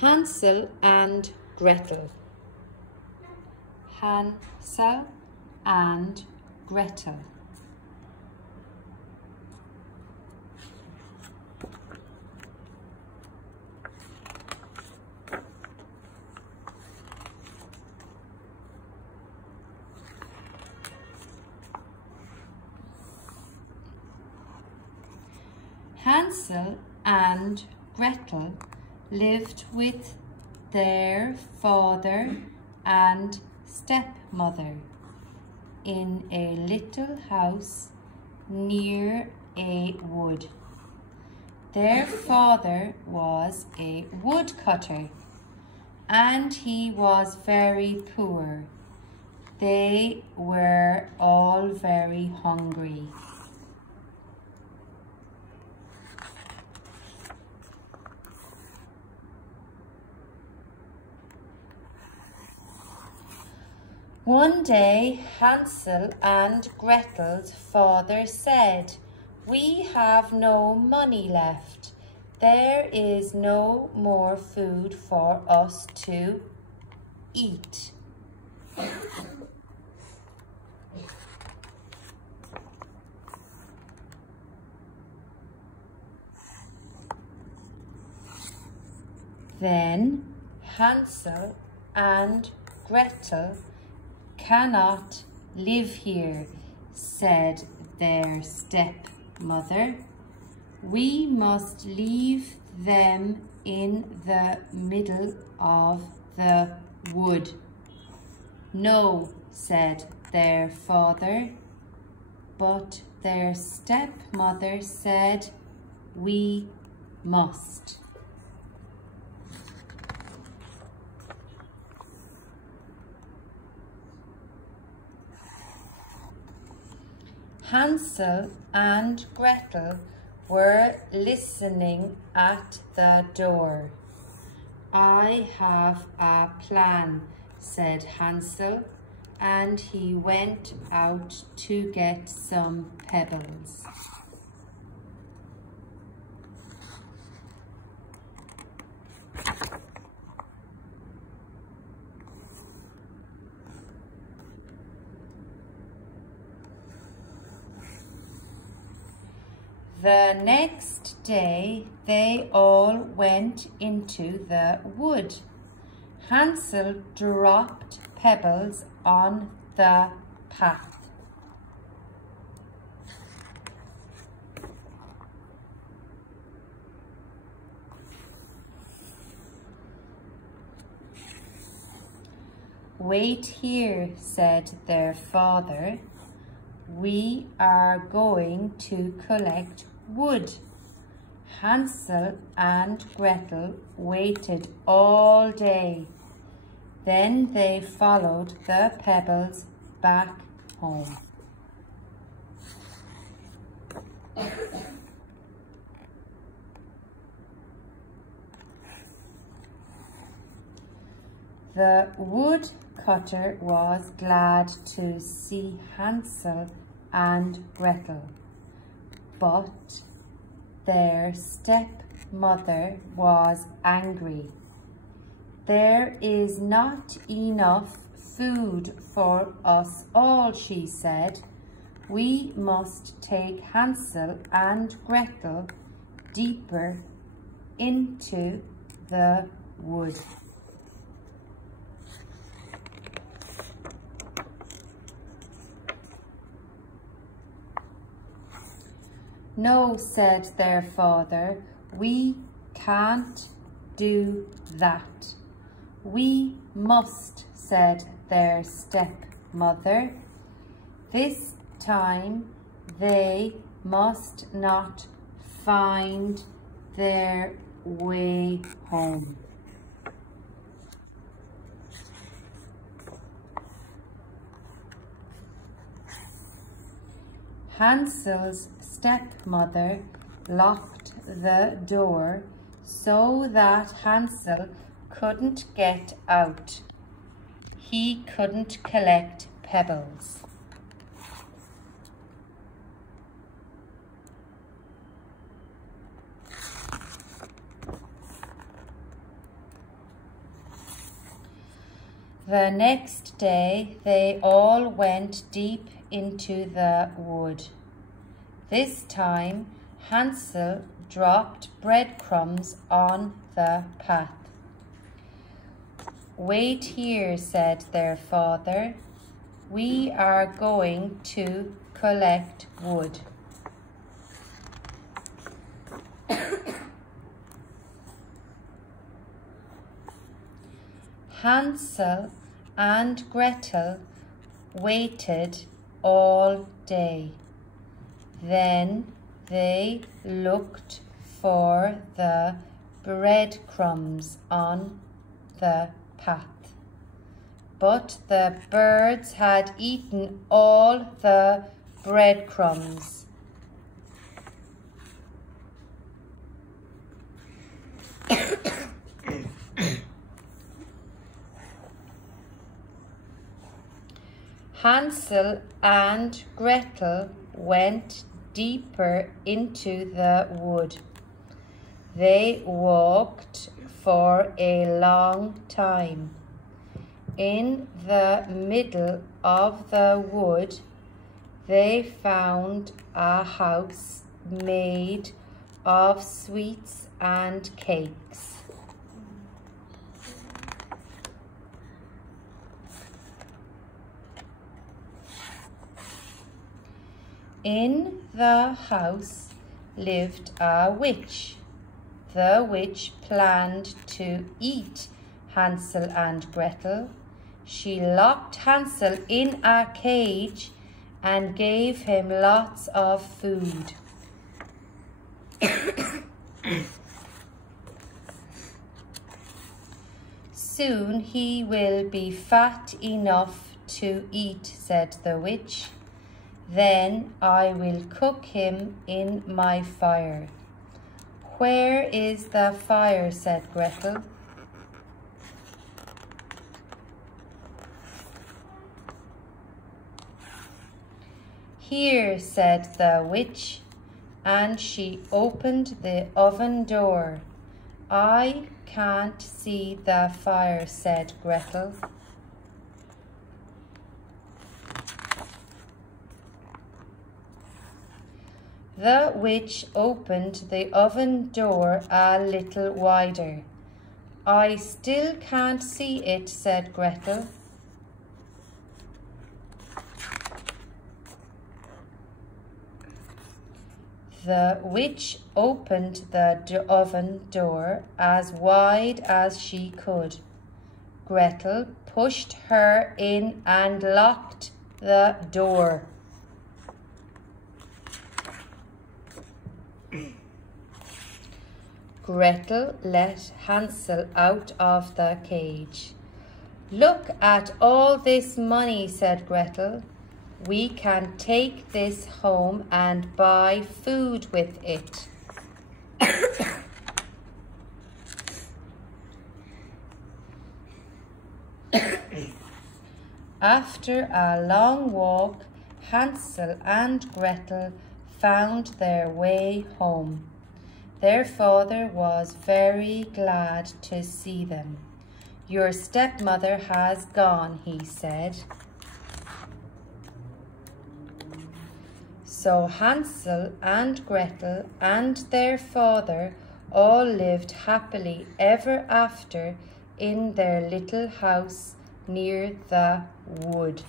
Hansel and Gretel. Hansel and Gretel. Hansel and Gretel lived with their father and stepmother in a little house near a wood. Their father was a woodcutter and he was very poor. They were all very hungry. One day, Hansel and Gretel's father said, "We have no money left. There is no more food for us to eat." Then Hansel and Gretel "Cannot live here," said their stepmother. "We must leave them in the middle of the wood." "No," said their father, but their stepmother said, "We must." Hansel and Gretel were listening at the door. "I have a plan," said Hansel, and he went out to get some pebbles. The next day they all went into the wood. Hansel dropped pebbles on the path. "Wait here," said their father. "We are going to collect wood." Hansel and Gretel waited all day. Then they followed the pebbles back home. The woodcutter was glad to see Hansel and Gretel, but their stepmother was angry. "There is not enough food for us all," she said. "We must take Hansel and Gretel deeper into the wood." "No," said their father, "we can't do that." "We must," said their stepmother. "This time they must not find their way home." Hansel's stepmother locked the door so that Hansel couldn't get out. He couldn't collect pebbles. The next day they all went deep into the wood. This time Hansel dropped breadcrumbs on the path. "Wait here," said their father. "We are going to collect wood." Hansel and Gretel waited all day. Then they looked for the breadcrumbs on the path. But the birds had eaten all the breadcrumbs. Hansel and Gretel went deeper into the wood. They walked for a long time. In the middle of the wood, they found a house made of sweets and cakes. In the house lived a witch. The witch planned to eat Hansel and Gretel. She locked Hansel in a cage and gave him lots of food. "Soon he will be fat enough to eat," said the witch. "Then I will cook him in my fire." "Where is the fire?" said Gretel. "Here," said the witch, and she opened the oven door. "I can't see the fire," said Gretel. The witch opened the oven door a little wider. "I still can't see it," said Gretel. The witch opened the oven door as wide as she could. Gretel pushed her in and locked the door. Gretel let Hansel out of the cage. "Look at all this money," said Gretel. "We can take this home and buy food with it." After a long walk, Hansel and Gretel found their way home. Their father was very glad to see them. "Your stepmother has gone," he said. So Hansel and Gretel and their father all lived happily ever after in their little house near the wood.